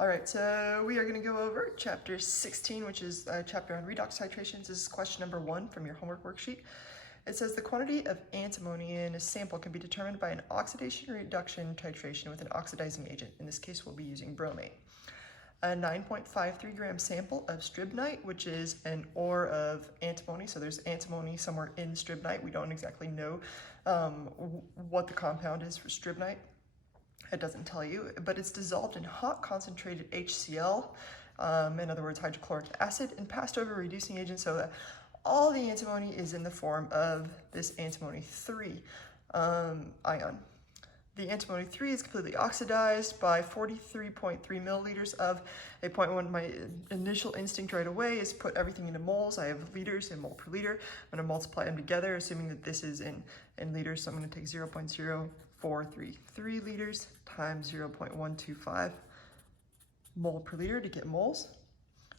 All right, so we are going to go over chapter 16, which is a chapter on redox titrations. This is question number 1 from your homework worksheet. It says the quantity of antimony in a sample can be determined by an oxidation reduction titration with an oxidizing agent. In this case, we'll be using bromate. A 9.53 gram sample of strychnite, which is an ore of antimony. So there's antimony somewhere in strychnite. We don't exactly know what the compound is for strychnite. It doesn't tell you, but it's dissolved in hot concentrated HCl, in other words, hydrochloric acid, and passed over a reducing agent so that all the antimony is in the form of this antimony 3 ion. The antimony 3 is completely oxidized by 43.3 milliliters of 8.1. My initial instinct right away is put everything into moles. I have liters and mole per liter. I'm going to multiply them together, assuming that this is in liters. So I'm going to take 0.0433 liters times 0.125 mole per liter to get moles.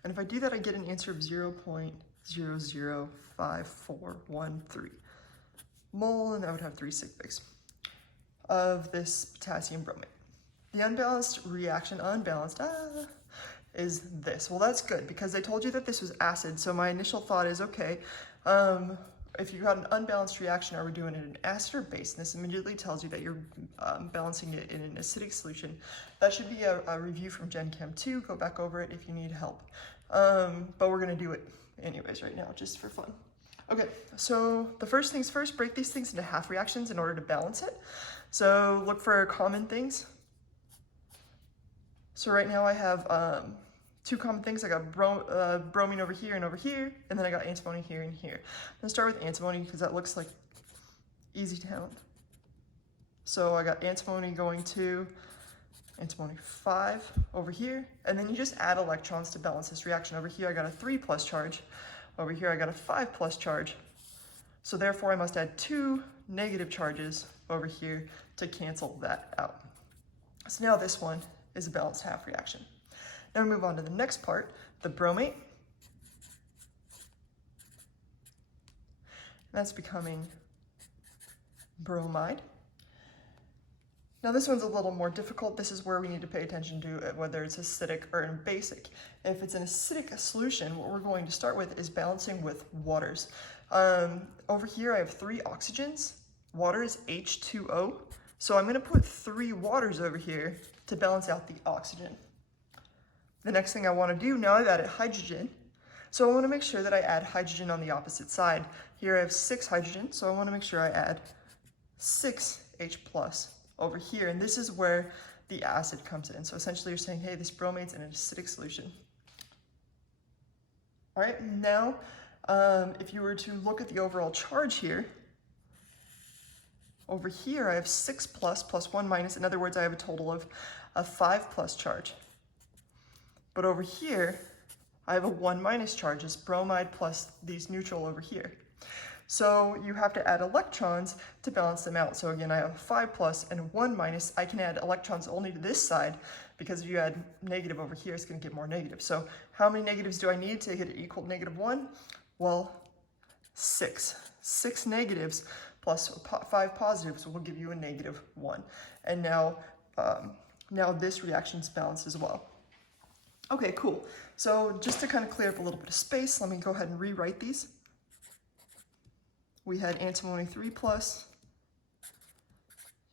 And if I do that, I get an answer of 0.005413 mole, and that would have 3 sig figs of this potassium bromate. The unbalanced reaction, is this. Well, that's good because they told you that this was acid. So my initial thought is, okay, if you got an unbalanced reaction, are we doing it in acid or base? And this immediately tells you that you're balancing it in an acidic solution. That should be a review from Gen Chem 2. Go back over it if you need help. But we're gonna do it anyways right now, just for fun. Okay, so the first things first, break these things into half reactions in order to balance it. So look for common things. So right now I have 2 common things. I got bromine over here, and then I got antimony here and here. I'm gonna start with antimony because that looks like easy to handle. So I got antimony going to antimony 5 over here, and then you just add electrons to balance this reaction. Over here I got a 3 plus charge. Over here I got a 5 plus charge. So therefore I must add 2 negative charges over here to cancel that out. So now this one is a balanced half reaction. Now we move on to the next part, the bromate. That's becoming bromide. Now this one's a little more difficult. This is where we need to pay attention to whether it's acidic or basic. If it's an acidic solution, what we're going to start with is balancing with waters. Over here I have 3 oxygens. Water is H2O. So I'm going to put 3 waters over here to balance out the oxygen. The next thing I want to do, now I've added hydrogen. So I want to make sure that I add hydrogen on the opposite side. Here I have 6 hydrogen, so I want to make sure I add 6 H plus over here. And this is where the acid comes in. So essentially you're saying, hey, this bromate's in an acidic solution. All right, now if you were to look at the overall charge here, over here I have 6 plus 1 minus. In other words, I have a total of a 5 plus charge. But over here, I have a 1 minus charge, it's bromide plus these neutral over here. So you have to add electrons to balance them out. So again, I have a 5 plus and a 1 minus. I can add electrons only to this side because if you add negative over here, it's going to get more negative. So how many negatives do I need to get it equal to -1? Well, 6. 6 negatives plus 5 positives will give you a -1. And now this reaction's balanced as well. Okay, cool. So just to kind of clear up a little bit of space, let me go ahead and rewrite these. We had antimony 3 plus,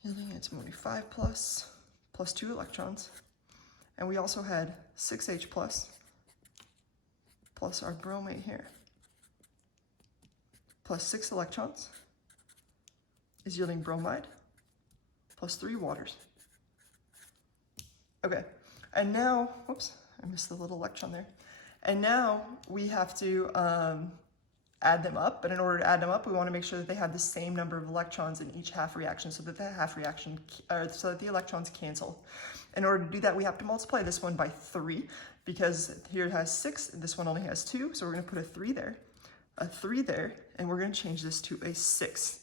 yielding antimony 5 plus 2 electrons. And we also had 6H plus our bromate here, plus 6 electrons is yielding bromide plus 3 waters. Okay, and now, whoops, I missed the little electron there. And now we have to add them up, but in order to add them up, we want to make sure that they have the same number of electrons in each half reaction so that the electrons cancel. In order to do that, we have to multiply this one by 3 because here it has 6, and this one only has 2, so we're going to put a 3 there, and we're going to change this to a 6.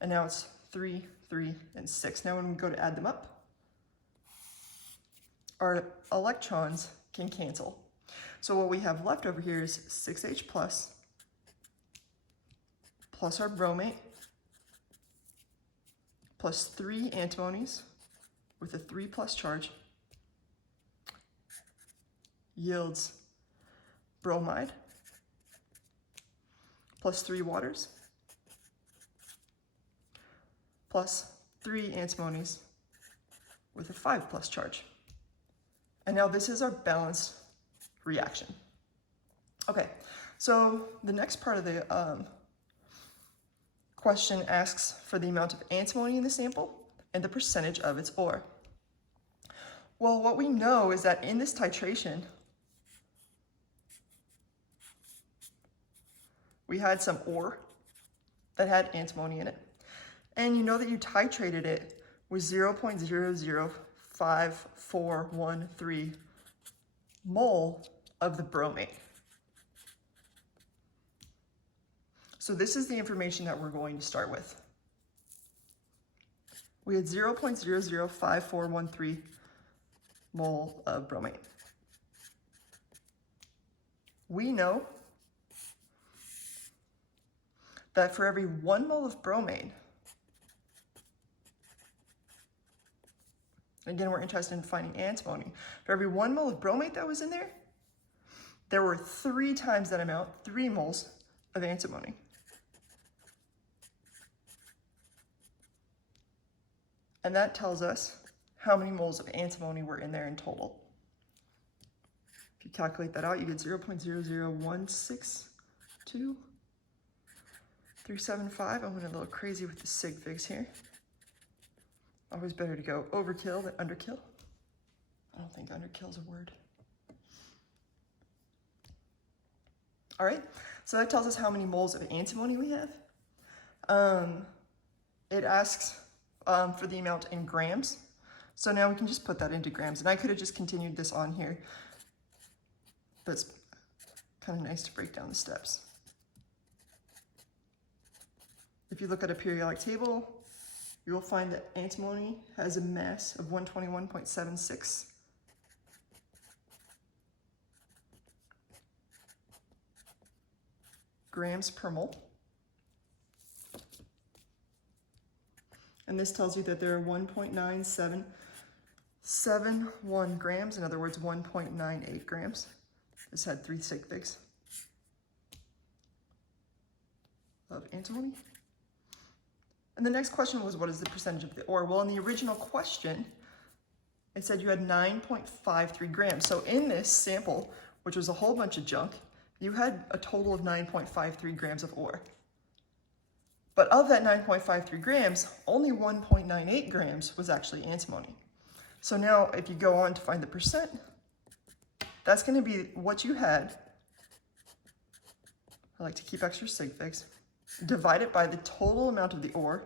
And now it's 3, 3, and 6. Now when we go to add them up, our electrons can cancel. So what we have left over here is 6H plus our bromate plus 3 antimonies with a 3 plus charge yields bromide plus 3 waters plus 3 antimonies with a 5+ charge. And now this is our balanced reaction. Okay, so the next part of the question asks for the amount of antimony in the sample and the percentage of its ore. Well, what we know is that in this titration, we had some ore that had antimony in it. And you know that you titrated it with 0.005413 mole of the bromate. So this is the information that we're going to start with. We had 0.005413 mole of bromate. We know that for every 1 mole of bromate, again, we're interested in finding antimony. For every 1 mole of bromate that was in there, there were 3 times that amount, 3 moles of antimony. And that tells us how many moles of antimony were in there in total. If you calculate that out, you get 0.00162,375. I went a little crazy with the sig figs here. Always better to go overkill than underkill. I don't think underkill is a word. All right, so that tells us how many moles of antimony we have. It asks for the amount in grams. So now we can just put that into grams. And I could have just continued this on here, but it's kind of nice to break down the steps. If you look at a periodic table, you will find that antimony has a mass of 121.76. grams per mole. And this tells you that there are 1.9771 grams, in other words, 1.98 grams. This had 3 sig figs of antimony. And the next question was, what is the percentage of the ore? Well, in the original question, it said you had 9.53 grams. So in this sample, which was a whole bunch of junk, you had a total of 9.53 grams of ore. But of that 9.53 grams, only 1.98 grams was actually antimony. So now if you go on to find the percent, that's going to be what you had. I like to keep extra sig figs. Divide it by the total amount of the ore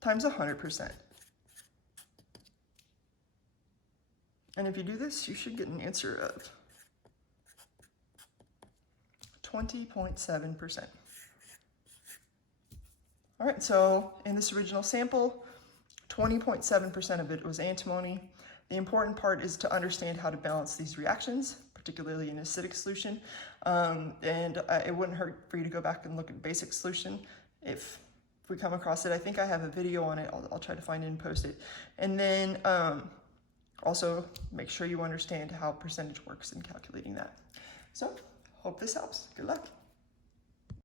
times 100%. And if you do this, you should get an answer of 20.7%. All right, so in this original sample, 20.7% of it was antimony. The important part is to understand how to balance these reactions, particularly in acidic solution. It wouldn't hurt for you to go back and look at basic solution if we come across it. I think I have a video on it. I'll try to find it and post it. And then also make sure you understand how percentage works in calculating that. So hope this helps. Good luck.